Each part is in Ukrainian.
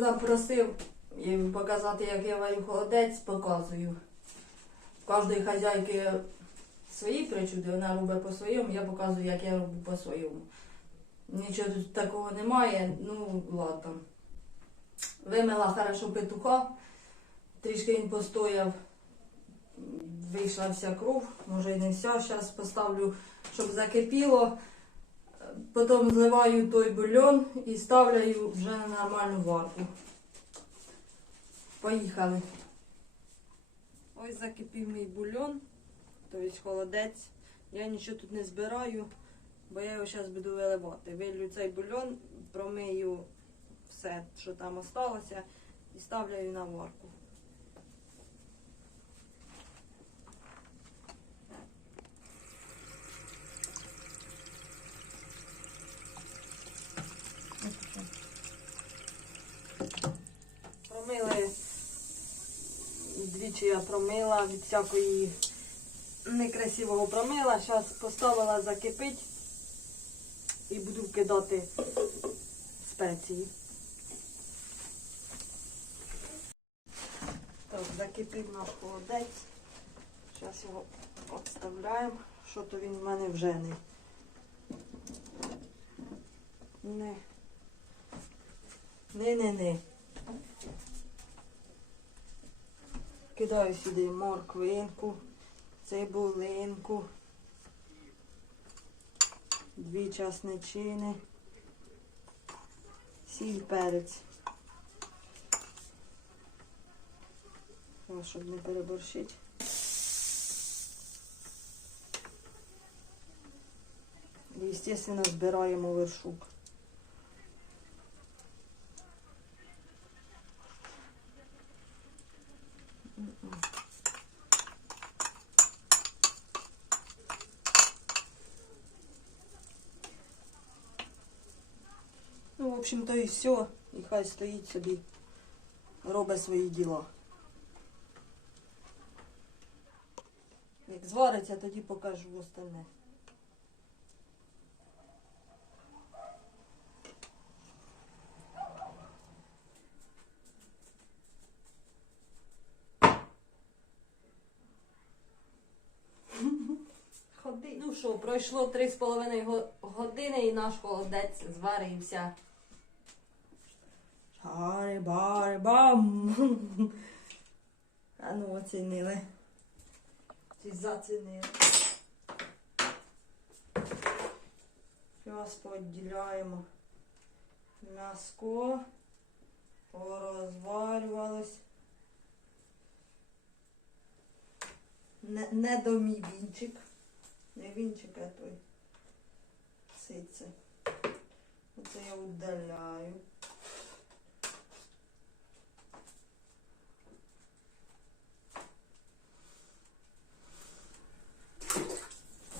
Там просив їм показати, як я варю холодець, показую. В кожної хазяйки свої причуди, вона робить по своєму, я показую, як я роблю по своєму. Нічого тут такого немає, ну ладно. Вимила хорошо петуха, трішки він постояв, вийшла вся кров, може і не вся. Зараз поставлю, щоб закипіло. Потім зливаю той бульон і ставлю вже на нормальну варку. Поїхали. Ось закипів мій бульон, тобто холодець. Я нічого тут не збираю, бо я його зараз буду виливати. Вилью цей бульон, промию все, що там осталося, і ставлю на варку. Двічі я промила від всякої некрасивого промила. Зараз поставила закипить і буду вкидати спеції. Так, закипів наш холодець. Зараз його відставляємо. Що то він в мене вже не. Не. Не-не-не. Кидаю сюди морквинку, цибулинку, дві часничини, сіль перець. О, щоб не переборщити. І, звісно, збираємо вершок. Ну, в общем-то і все. І хай стоїть собі, робить свої діла. Як звариться, тоді покажу остальне. Ну що, пройшло 3,5 го- години і наш холодець зварився. Шари, бари, бам. А ну оцінили. Чи зацінили. Зараз поділяємо. М'яско порозвалювалось. Не, не до мій вінчик. Не вінчик, а той сице. Оце я удаляю.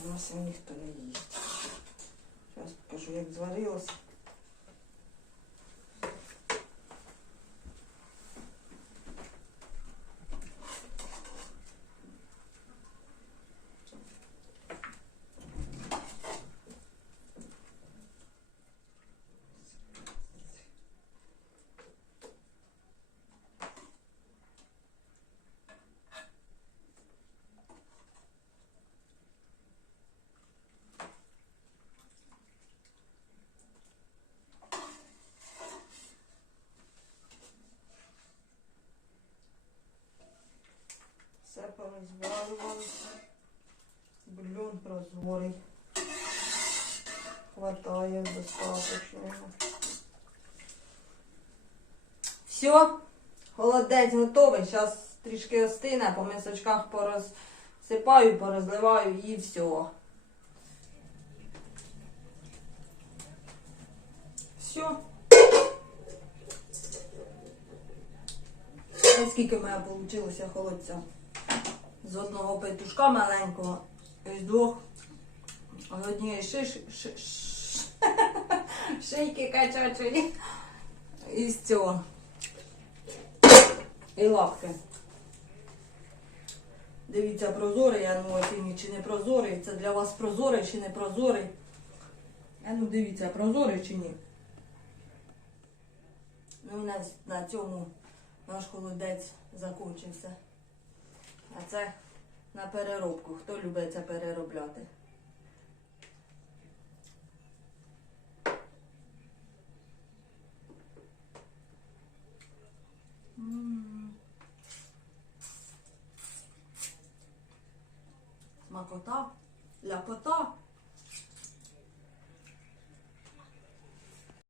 У нас його ніхто не їсть. Зараз покажу, як зварилося. Все порозвалювалося. Бульон прозорий. Хватає достаточно. Все, холодець готовий. Зараз трішки остине, по мисочках порозсипаю, порозливаю і все. Все. Ось скільки в мене вийшло холодця. З одного петушка маленького, з двох з однієї шиш, шиш, шийки качачої. І з цього. І лапки. Дивіться, прозорий, а ну оцініть, чи не прозорий. Це для вас прозорий чи не прозорий. А ну дивіться, прозорий чи ні. Ну і на, на цьому наш холодець закінчився. А це на переробку. Хто любить це переробляти? Смакота, ляпота.